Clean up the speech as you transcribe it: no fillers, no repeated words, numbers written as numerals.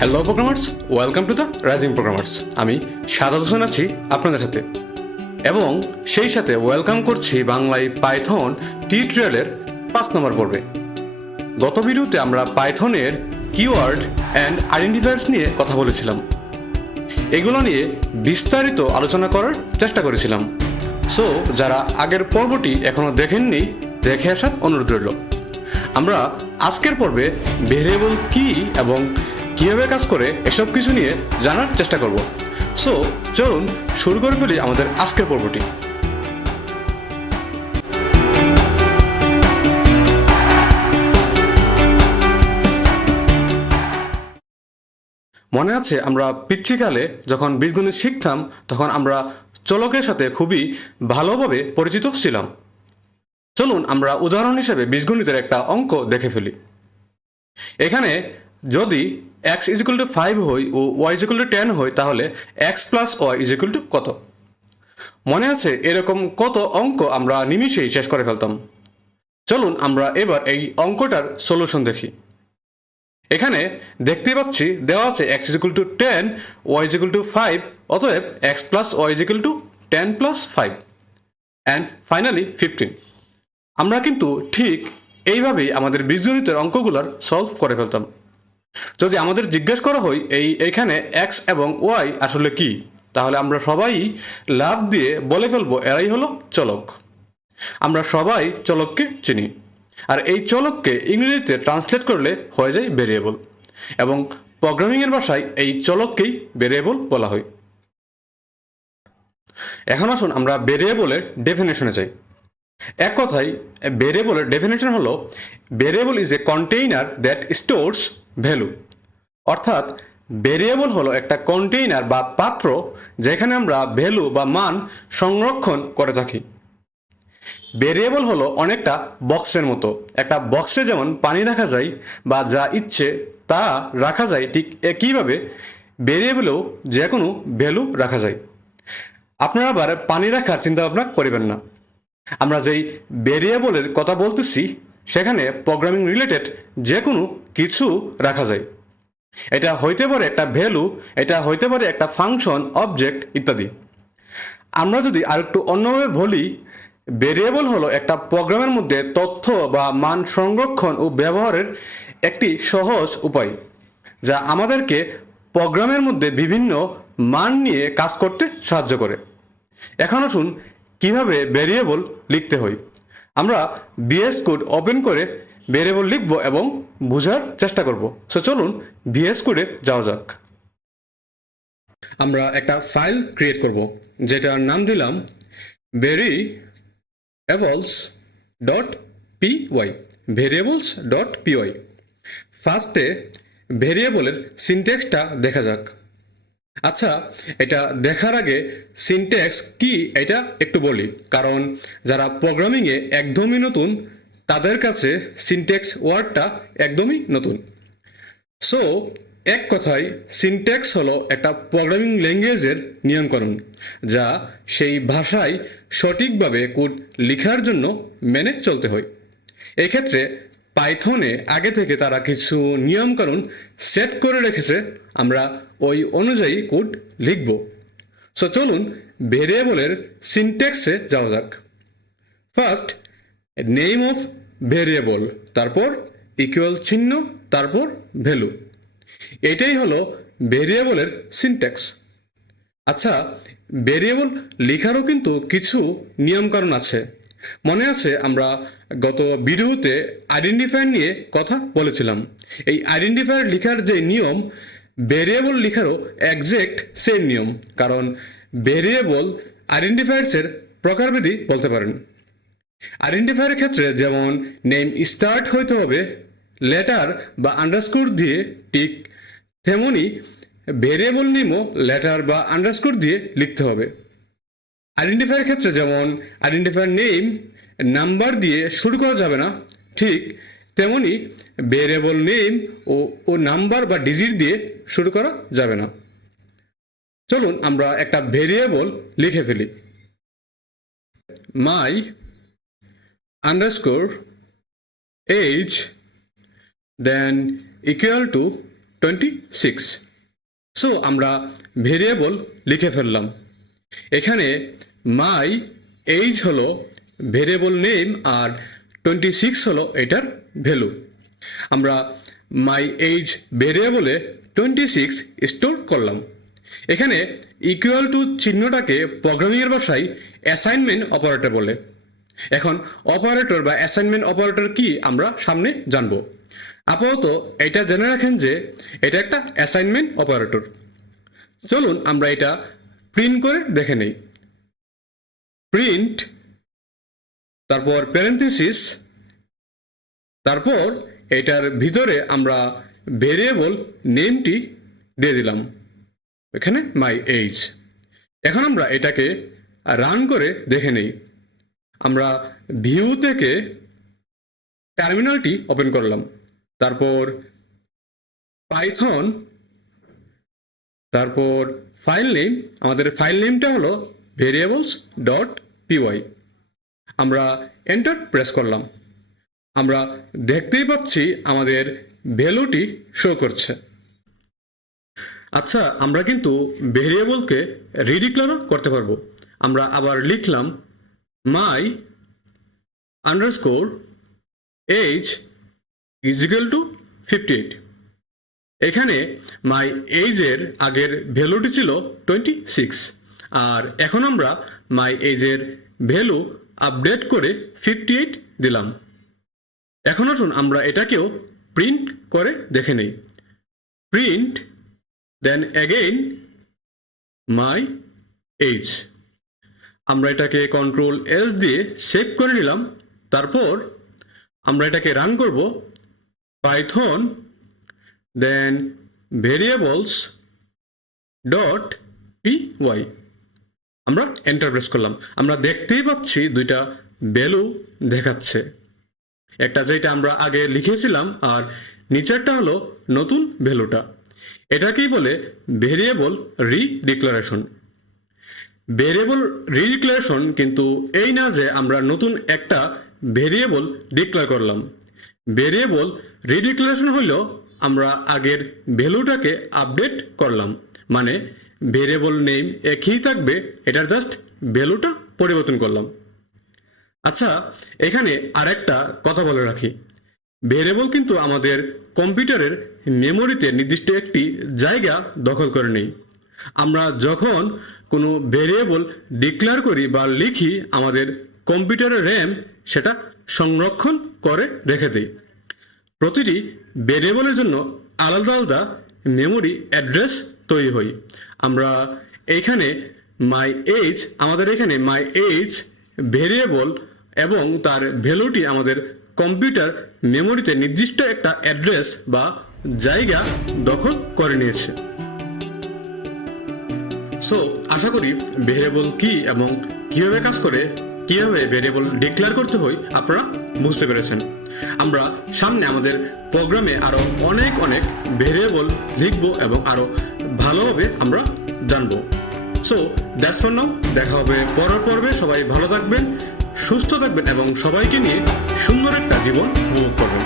Hello programmers, welcome to the rising programmers. আমি সাদাত হোসেন আছি আপনাদের সাথে, এবং সেই সাথে ওয়েলকাম করছি বাংলায় পাইথন টিউটোরিয়ালের 5 নম্বর পর্বে। গত ভিডিওতে আমরা পাইথনের কিওয়ার্ড অ্যান্ড আইডেন্টিফায়ার্স নিয়ে কথা বলেছিলাম। এগুলো নিয়ে বিস্তারিত আলোচনা করার চেষ্টা করেছিলাম। সো যারা আগের পর্বটি এখনও দেখেননি, দেখে আসার অনুরোধ রইল। আমরা আজকের পর্বে ভেরিয়েবল কি এবং কীভাবে কাজ করে এসব কিছু নিয়ে জানার চেষ্টা করব। সো চলুন শুরু করে ফেলি আমাদের আজকের পর্বটি। মনে আছে আমরা পিচ্ছিকালে যখন বীজগণিত শিখতাম, তখন আমরা চলকের সাথে খুবই ভালোভাবে পরিচিত ছিলাম। চলুন আমরা উদাহরণ হিসেবে বীজগণিতের একটা অঙ্ক দেখে ফেলি। এখানে যদি x = 5 হয় ও y = 10 হয়, তাহলে x + y = কত? মনে আছে এরকম কত অঙ্ক আমরা নিমিষেই শেষ করে ফেলতাম। চলুন আমরা এবার এই অঙ্কটার সলিউশন দেখি। এখানে দেখতে পাচ্ছি দেওয়া আছে x = 10, y = 5, অতএব x + y = 10 + 5 and finally 15। আমরা কিন্তু ঠিক এইভাবেই আমাদের বীজগণিতের অঙ্কগুলোর সলভ করে ফেলতাম। যদি আমাদের জিজ্ঞেস করা হয় এইখানে x এবং y আসলে কি, তাহলে আমরা সবাই লাফ দিয়ে বলে ফেলবো এরাই হলো চলক। আমরা সবাই চলককে চিনি, আর এই চলককে ইংরেজিতে ট্রান্সলেট করলে হয়ে যায় ভেরিয়েবল, এবং প্রোগ্রামিংয়ের ভাষায় এই চলককেই ভেরিয়েবল বলা হয়। এখন আসুন আমরা ভেরিয়েবলের ডেফিনেশনে যাই। এক কথায় ভেরিয়েবলের ডেফিনেশন হলো variable is a container that stores value. অর্থাৎ ভেরিয়েবল হলো একটা কন্টেইনার বা পাত্র যেখানে আমরা ভ্যালু বা মান সংরক্ষণ করে থাকি। ভেরিয়েবল হলো অনেকটা বক্সের মতো। একটা বক্সে যেমন পানি রাখা যায় বা যা ইচ্ছে তা রাখা যায়, ঠিক একইভাবে ভেরিয়েবলেও যে কোনো ভ্যালু রাখা যায়। আপনারা আবার পানি রাখার চিন্তা ভাবনা করবেন না। আমরা যেই ভেরিয়েবলের কথা বলতেছি সেখানে প্রোগ্রামিং রিলেটেড যে কোনো কিছু রাখা যায়। এটা হইতে পারে একটা ভ্যালু, এটা হইতে পারে একটা ফাংশন, অবজেক্ট ইত্যাদি। আমরা যদি আরেকটু অন্যভাবে বলি, ভেরিয়েবল হলো একটা প্রোগ্রামের মধ্যে তথ্য বা মান সংরক্ষণ ও ব্যবহারের একটি সহজ উপায়, যা আমাদেরকে প্রোগ্রামের মধ্যে বিভিন্ন মান নিয়ে কাজ করতে সাহায্য করে। এখন আসুন কিভাবে ভেরিয়েবল লিখতে হয়। আমরা VS কোড ওপেন করে ভেরিয়েবল লিখব এবং বোঝার চেষ্টা করব। সো চলুন VS কোডে যাওয়া যাক। আমরা একটা ফাইল ক্রিয়েট করব, যেটার নাম দিলাম variables.py। variables.py। ফার্স্টে ভেরিয়েবলের সিনট্যাক্সটা দেখা যাক। আচ্ছা, এটা দেখার আগে সিনট্যাক্স কি এটা একটু বলি, কারণ যারা প্রোগ্রামিংয়ে একদমই নতুন তাদের কাছে সিনট্যাক্স ওয়ার্ডটা একদমই নতুন। সো এক কথায় সিনট্যাক্স হলো একটা প্রোগ্রামিং ল্যাঙ্গুয়েজের নিয়মকানুন, যা সেই ভাষায় সঠিকভাবে কোড লেখার জন্য মেনে চলতে হয়। এক্ষেত্রে পাইথনে আগে থেকে তারা কিছু নিয়মকানুন সেট করে রেখেছে, আমরা ওই অনুযায়ী কোড লিখব। সো চলুন ভেরিয়েবলের সিনট্যাক্সে যাওয়া যাক। ফার্স্ট নেম অফ ভেরিয়েবল, তারপর ইকুয়াল চিহ্ন, তারপর ভ্যালু। এটাই হলো ভেরিয়েবলের সিনট্যাক্স। আচ্ছা, ভেরিয়েবল লেখারও কিন্তু কিছু নিয়মকানুন আছে। মনে আছে আমরা গত ভিডিওতে আইডেন্টিফায়ার নিয়ে কথা বলেছিলাম। এই আইডেন্টিফায়ার লেখার যে নিয়ম, ভেরিয়েবল লেখারও একজ্যাক্ট সেম নিয়ম, কারণ ভেরিয়েবল আইডেন্টিফায়ার্সের প্রকারভেদই বলতে পারেন। আইডেন্টিফায়ারের ক্ষেত্রে যেমন নেম স্টার্ট হইতে হবে লেটার বা আন্ডারস্কোর দিয়ে, ঠিক তেমনি ভেরিয়েবল নেমও লেটার বা আন্ডারস্কোর দিয়ে লিখতে হবে। আইডেন্টিফায়ারের ক্ষেত্রে যেমন আইডেন্টিফায়ার নেম নাম্বার দিয়ে শুরু করা যাবে না, ঠিক তেমনি ভেরিয়েবল নেম ও নাম্বার বা ডিজিট দিয়ে শুরু করা যাবে না। চলুন আমরা একটা ভেরিয়েবল লিখে ফেলি। My underscore age then equal to 26। So আমরা ভেরিয়েবল লিখে ফেললাম। এখানে মাই এইজ হলো ভেরিয়েবল নেম আর 26 হলো এটার ভ্যালু। আমরা মাই এইজ ভেরিয়েবলে 26 স্টোর করলাম। এখানে ইকুয়াল টু চিহ্নটাকে প্রোগ্রামিংয়ের ভাষায় অ্যাসাইনমেন্ট অপারেটর বলে। এখন অপারেটর বা অ্যাসাইনমেন্ট অপারেটর কি আমরা সামনে জানব। আপাতত এটা জেনে রাখেন যে এটা একটা অ্যাসাইনমেন্ট অপারেটর। চলুন আমরা এটা প্রিন্ট করে দেখে নেই। প্রিন্ট, তারপর প্যারেন্থেসিস, তারপর এটার ভিতরে আমরা ভেরিয়েবল নেমটি দিয়ে দিলাম, এখানে মাই এইজ। এখন আমরা এটাকে রান করে দেখে নেই। আমরা ভিউ থেকে টার্মিনালটি ওপেন করলাম, তারপর পাইথন, তারপর ফাইল নেম, আমাদের ফাইল নেমটা হলো variables.py। আমরা এন্টার প্রেস করলাম। আমরা দেখতেই পাচ্ছি আমাদের ভ্যালুটি শো করছে। আচ্ছা, আমরা কিন্তু ভেরিয়েবলকে রিডিক্লেয়ারও করতে পারবো। আমরা আবার লিখলাম my underscore age is equal to 58। এখানে মাই এইজের আগের ভ্যালুটি ছিল 26, আর এখন আমরা মাই এইজের ভ্যালু আপডেট করে 58 দিলাম। এখন আসুন আমরা এটাকেও প্রিন্ট করে দেখে নেই। প্রিন্ট দেন অ্যাগেইন মাই এইজ। আমরা এটাকে কন্ট্রোল এস দিয়ে সেভ করে নিলাম। তারপর আমরা এটাকে রান করব। পাইথন দেন ভেরিয়েবলস ডট পি ওয়াই। আমরা এন্টার প্রেস করলাম। আমরা দেখতেই পাচ্ছি দুইটা ভ্যালু দেখাচ্ছে, একটা যেটা আমরা আগে লিখেছিলাম আর নিচেরটা হলো নতুন ভ্যালুটা। এটাকেই বলে ভেরিয়েবল রিডিক্লারেশন। ভেরিয়েবল রিডিক্লারেশন কিন্তু এই না যে আমরা নতুন একটা ভেরিয়েবল ডিক্লেয়ার করলাম। ভেরিয়েবল রিডিক্লারেশন হলো আমরা আগের ভ্যালুটাকে আপডেট করলাম, মানে ভেরিয়েবল নেম একই থাকবে, এটার জাস্ট ভ্যালুটা পরিবর্তন করলাম। আচ্ছা, এখানে আরেকটা কথা বলে রাখি, ভেরিয়েবল কিন্তু আমাদের কম্পিউটারের মেমোরিতে নির্দিষ্ট একটি জায়গা দখল করে নেই। আমরা যখন কোনো ভেরিয়েবল ডিক্লেয়ার করি বা লিখি, আমাদের কম্পিউটারের র্যাম সেটা সংরক্ষণ করে রেখে দেয়। প্রতিটি ভেরিয়েবলের জন্য আলাদা আলাদা মেমোরি অ্যাড্রেস তৈরি হয়। আমরা এইখানে মাই এইজ, আমাদের এখানে মাই এইজ ভেরিয়েবল এবং তার ভ্যালুটি আমাদের কম্পিউটার মেমোরিতে নির্দিষ্ট একটা অ্যাড্রেস বা জায়গা দখল করে নিয়েছে। সো আশা করি ভেরিয়েবল কি এবং কিভাবে কাজ করে, কিভাবে ভেরিয়েবল ডিক্লেয়ার করতে হয় আপনারা বুঝতে পেরেছেন। আমরা সামনে আমাদের প্রোগ্রামে আরো অনেক ভেরিয়েবল লিখব এবং আরো ভালোভাবে আমরা জানবো। So that's for now. দেখা হবে পরের পর্বে। সবাই ভালো থাকবেন, সুস্থ থাকবেন এবং সবাইকে নিয়ে সুন্দর একটা জীবন উপভোগ করবেন।